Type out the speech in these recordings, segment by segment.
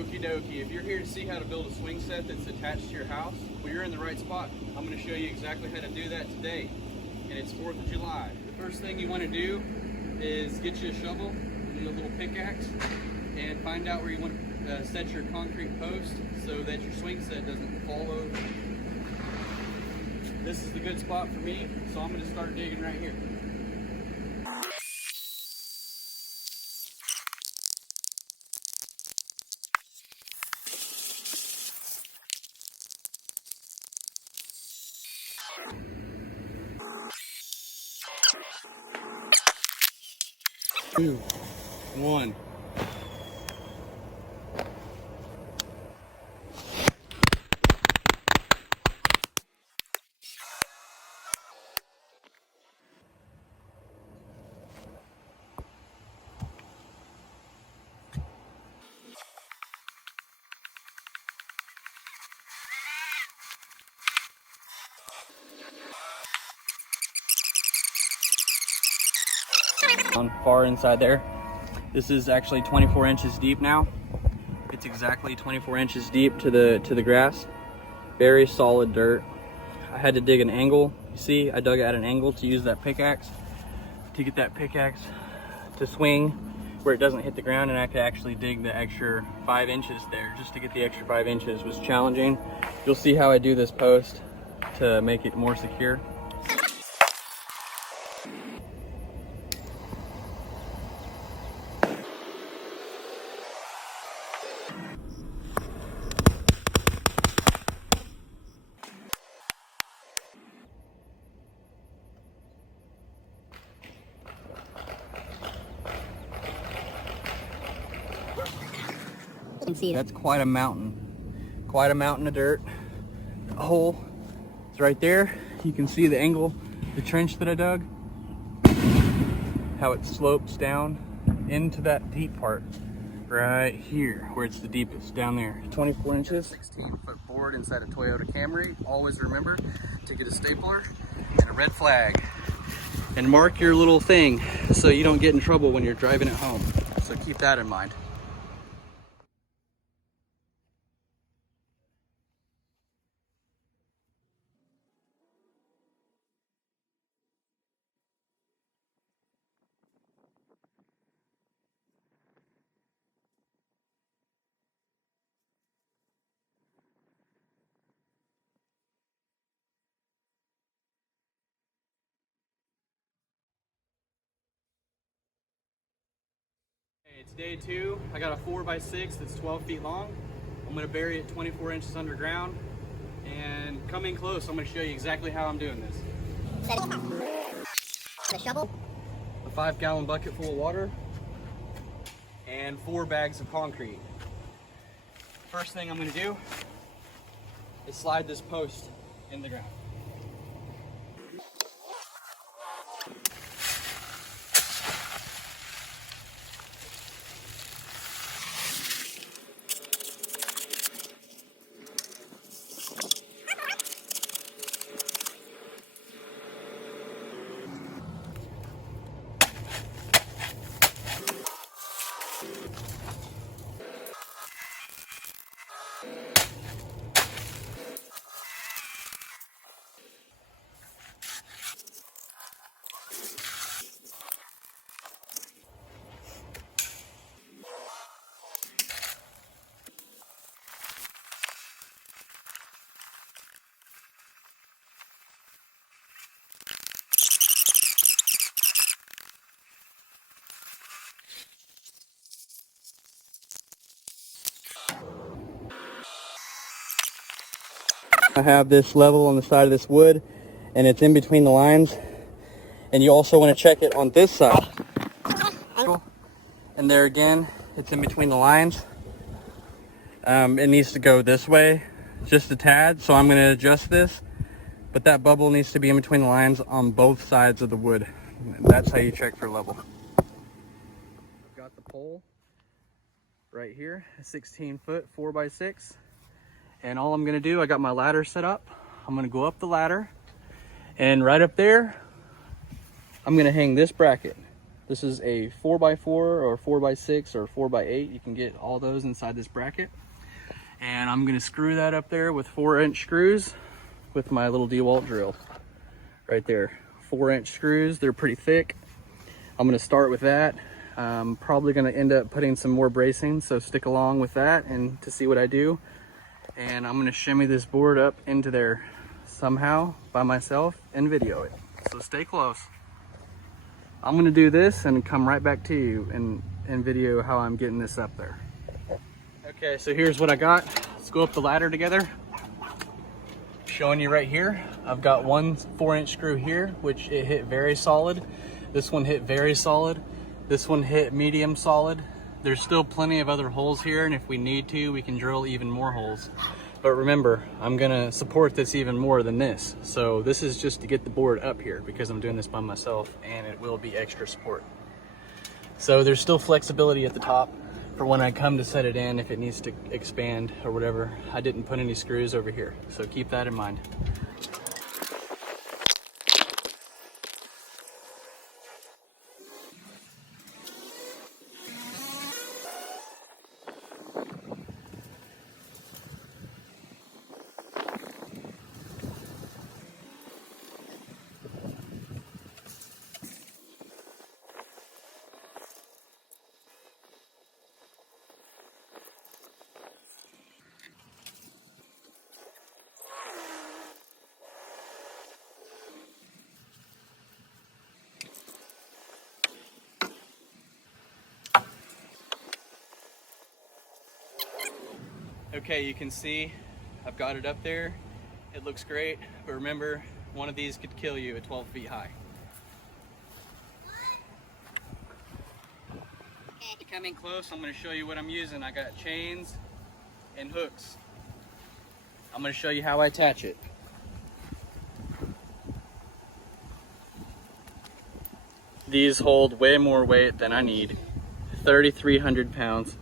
Okie dokie. If you're here to see how to build a swing set that's attached to your house, well, you're in the right spot. I'm going to show you exactly how to do that today. And it's 4th of July. The first thing you want to do is get you a shovel and a little pickaxe and find out where you want to set your concrete post so that your swing set doesn't fall over. This is the good spot for me, so I'm going to start digging right here. Two, one. On far inside there. This is actually 24 inches deep now. It's exactly 24 inches deep to the grass. Very solid dirt. I had to dig an angle. You see, I dug at an angle to use that pickaxe to get that pickaxe to swing where it doesn't hit the ground, and I could actually dig the extra 5 inches there. Just to get the extra 5 inches was challenging. You'll see how I do this post to make it more secure. That's quite a mountain of dirt. The hole is right there. You can see the angle, the trench that I dug, how it slopes down into that deep part right here where it's the deepest down there. 24 inches, 16-foot board inside a Toyota Camry. Always remember to get a stapler and a red flag and mark your little thing so you don't get in trouble when you're driving it home. So keep that in mind. It's day 2. I got a 4x6 that's 12 feet long. I'm going to bury it 24 inches underground. And coming close, I'm going to show you exactly how I'm doing this. The shovel, a 5-gallon bucket full of water, and 4 bags of concrete. First thing I'm going to do is slide this post in the ground. I have this level on the side of this wood, and it's in between the lines. And you also want to check it on this side. And there again, it's in between the lines. It needs to go this way, just a tad, so I'm going to adjust this. But that bubble needs to be in between the lines on both sides of the wood. That's how you check for level. I've got the pole right here, a 16-foot 4x6. And all I'm gonna do, I got my ladder set up. I'm gonna go up the ladder, and right up there, I'm gonna hang this bracket. This is a 4x4 or 4x6 or 4x8. You can get all those inside this bracket. And I'm gonna screw that up there with 4-inch screws with my little DeWalt drill right there. 4-inch screws, they're pretty thick. I'm gonna start with that. I'm probably gonna end up putting some more bracing, so stick along with that and to see what I do. And I'm gonna shimmy this board up into there somehow by myself and video it. So stay close. I'm gonna do this and come right back to you and video how I'm getting this up there. Okay, so here's what I got. Let's go up the ladder together. Showing you right here, I've got one 4-inch screw here, which it hit very solid. This one hit very solid. This one hit medium solid. There's still plenty of other holes here, and if we need to, we can drill even more holes. But remember, I'm gonna support this even more than this. So this is just to get the board up here because I'm doing this by myself, and it will be extra support. So there's still flexibility at the top for when I come to set it in, if it needs to expand or whatever. I didn't put any screws over here, so keep that in mind. Okay, you can see I've got it up there. It looks great, but remember, one of these could kill you at 12 feet high. To come in close, I'm going to show you what I'm using. I got chains and hooks. I'm going to show you how I attach it. These hold way more weight than I need. 3,300 pounds.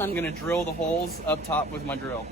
I'm gonna drill the holes up top with my drill.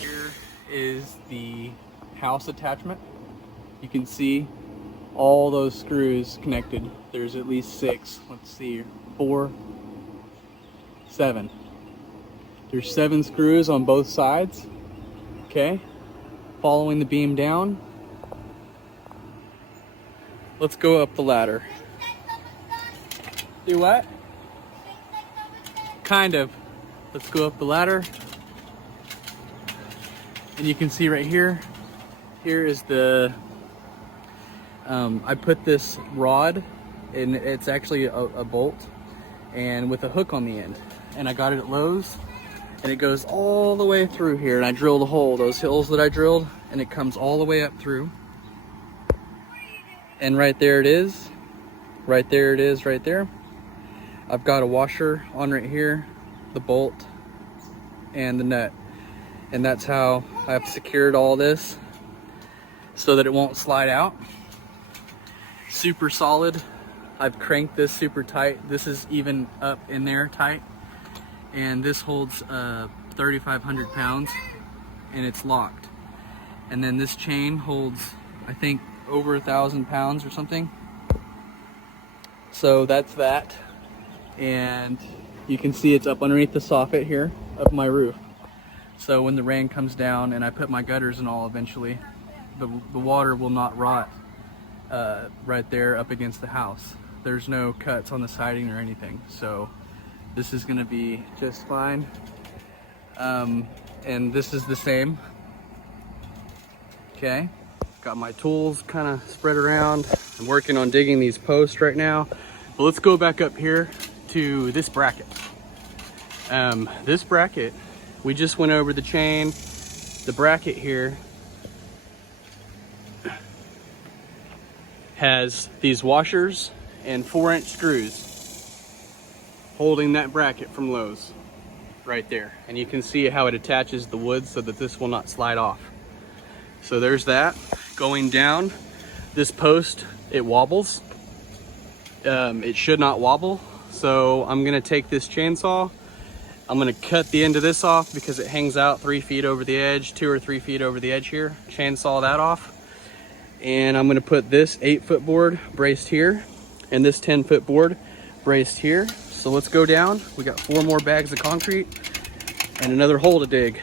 Here is the house attachment. You can see all those screws connected. There's at least 6. Let's see, 4, 7. There's 7 screws on both sides. Okay, following the beam down. Let's go up the ladder. Do what? Kind of. Let's go up the ladder. And you can see right here, here is the I put this rod, and it's actually a bolt, and with a hook on the end. And I got it at Lowe's, and it goes all the way through here. And I drilled a hole, those holes that I drilled, and it comes all the way up through. And right there it is. Right there it is, right there. I've got a washer on right here, the bolt, and the nut. And that's how I've secured all this so that it won't slide out. Super solid. I've cranked this super tight. This is even up in there tight. And this holds 3,500 pounds, and it's locked. And then this chain holds, I think, over 1,000 pounds or something. So that's that. And you can see it's up underneath the soffit here of my roof. So when the rain comes down and I put my gutters and all eventually, the water will not rot right there up against the house. There's no cuts on the siding or anything, so this is gonna be just fine. And this is the same. Okay, got my tools kind of spread around. I'm working on digging these posts right now. But let's go back up here to this bracket. This bracket, we just went over the chain. The bracket here has these washers and 4-inch screws. holding that bracket from Lowe's right there. And you can see how it attaches the wood so that this will not slide off. So there's that. Going down this post, it wobbles. It should not wobble. So I'm gonna take this chainsaw, I'm gonna cut the end of this off because it hangs out 3 feet over the edge, 2 or 3 feet over the edge here. Chainsaw that off. And I'm gonna put this 8-foot board braced here and this 10-foot board braced here. So let's go down. We got 4 more bags of concrete and another hole to dig.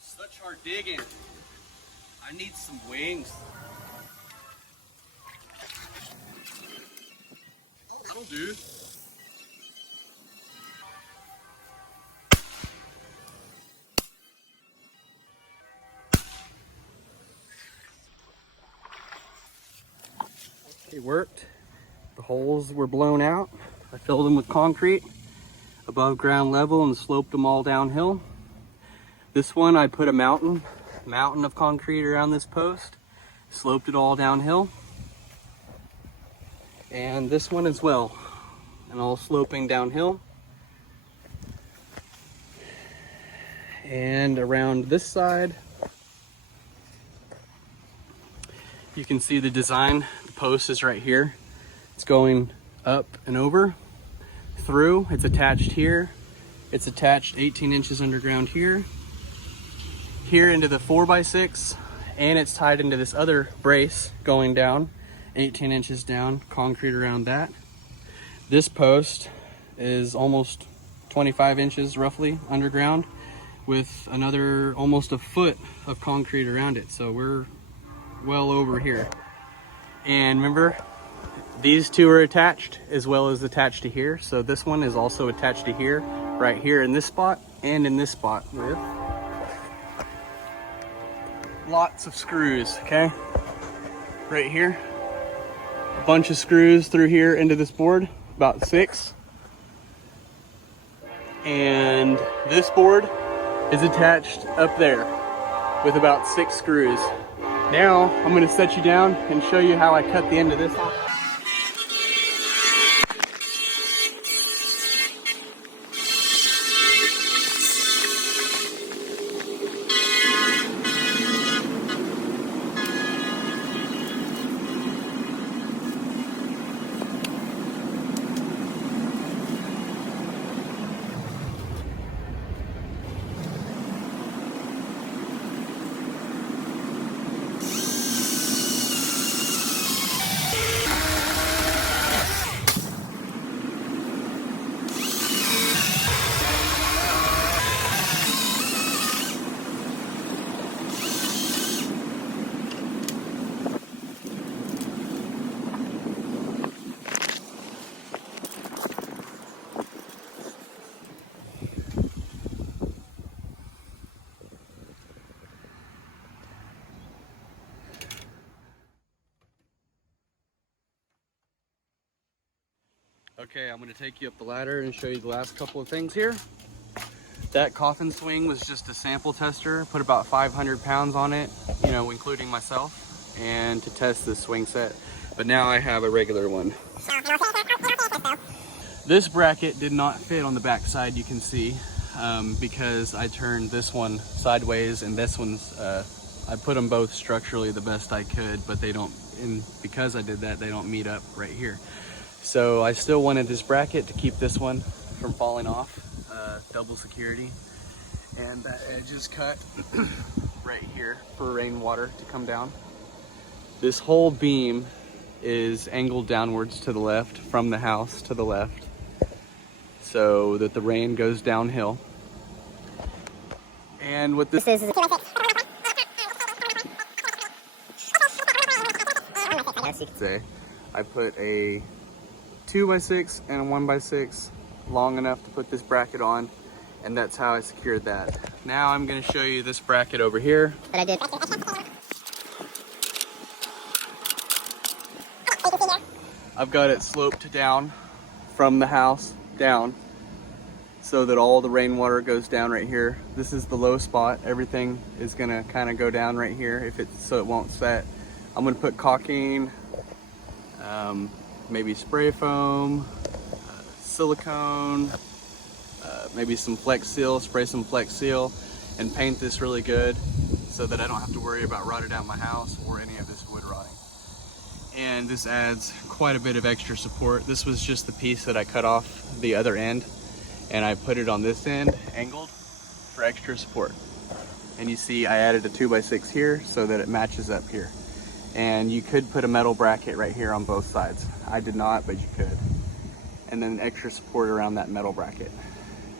Such hard digging. I need some wings. That'll do. It worked. The holes were blown out. I filled them with concrete above ground level and sloped them all downhill. This one I put a mountain of concrete around this post, sloped it all downhill. And this one as well, and all sloping downhill. And around this side, you can see the design. The post is right here. It's going up and over, through. It's attached here. It's attached 18 inches underground here. Here into the 4x6, and it's tied into this other brace going down 18 inches down, concrete around that. This post is almost 25 inches roughly underground with another almost a foot of concrete around it. So we're well over here. And remember, these two are attached as well as attached to here. So this one is also attached to here, right here in this spot and in this spot with lots of screws, okay? Right here. A bunch of screws through here into this board, about 6. And this board is attached up there with about 6 screws. Now I'm gonna set you down and show you how I cut the end of this off. Okay, I'm gonna take you up the ladder and show you the last couple of things here. That coffin swing was just a sample tester. Put about 500 pounds on it, you know, including myself, and to test this swing set. But now I have a regular one. This bracket did not fit on the back side, you can see, because I turned this one sideways and this one's, I put them both structurally the best I could, but they don't, and because I did that, they don't meet up right here. So I still wanted this bracket to keep this one from falling off, double security. And that edge is cut right here for rainwater to come down. This whole beam is angled downwards to the left from the house to the left so that the rain goes downhill. And what this is I put a 2x6 and a 1x6 long enough to put this bracket on, and that's how I secured that. Now I'm going to show you this bracket over here that I did. I've got it sloped down from the house down so that all the rainwater goes down right here. This is the low spot. Everything is going to kind of go down right here so it won't set. I'm going to put caulking, maybe spray foam, silicone, maybe some Flex Seal, spray some Flex Seal, and paint this really good so that I don't have to worry about rotted out my house or any of this wood rotting. And this adds quite a bit of extra support. This was just the piece that I cut off the other end, and I put it on this end, angled, for extra support. And you see I added a 2x6 here so that it matches up here. And you could put a metal bracket right here on both sides. I did not, but you could. And then extra support around that metal bracket.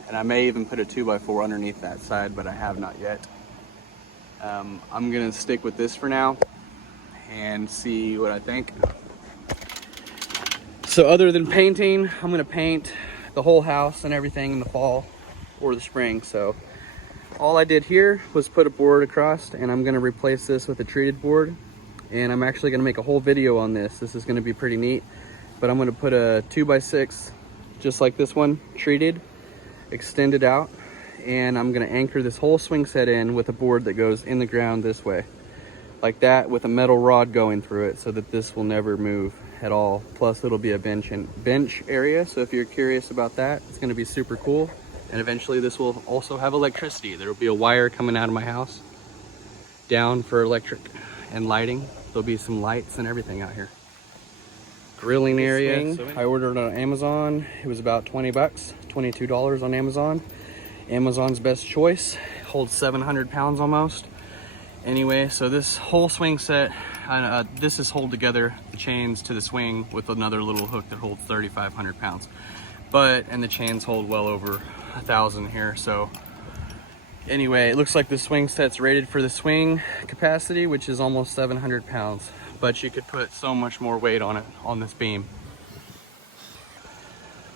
And I may even put a 2x4 underneath that side, but I have not yet. I'm gonna stick with this for now and see what I think. So other than painting, I'm gonna paint the whole house and everything in the fall or the spring. So all I did here was put a board across, and I'm gonna replace this with a treated board. And I'm actually gonna make a whole video on this. This is gonna be pretty neat. But I'm gonna put a 2x6, just like this one, treated, extended out, and I'm gonna anchor this whole swing set in with a board that goes in the ground this way, like that, with a metal rod going through it so that this will never move at all. Plus it'll be a bench area, so if you're curious about that, it's gonna be super cool. And eventually this will also have electricity. There will be a wire coming out of my house down for electric and lighting. There'll be some lights and everything out here. Grilling area. I ordered it on Amazon. It was about 20 bucks, $22 on Amazon. Amazon's best choice. Holds 700 pounds almost. Anyway, so this whole swing set, this is hold together the chains to the swing with another little hook that holds 3,500 pounds. And the chains hold well over 1,000 here. So anyway, it looks like the swing set's rated for the swing capacity, which is almost 700 pounds. But you could put so much more weight on it, on this beam.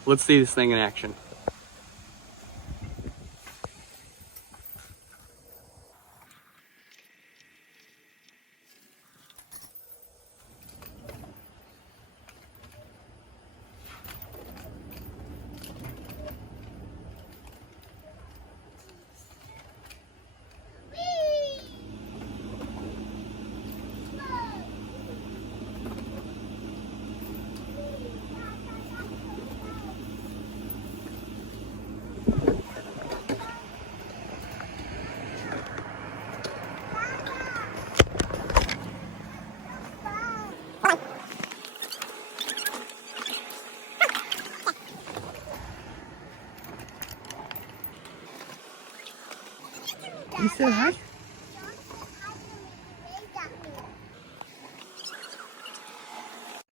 Let's see this thing in action. You said hi?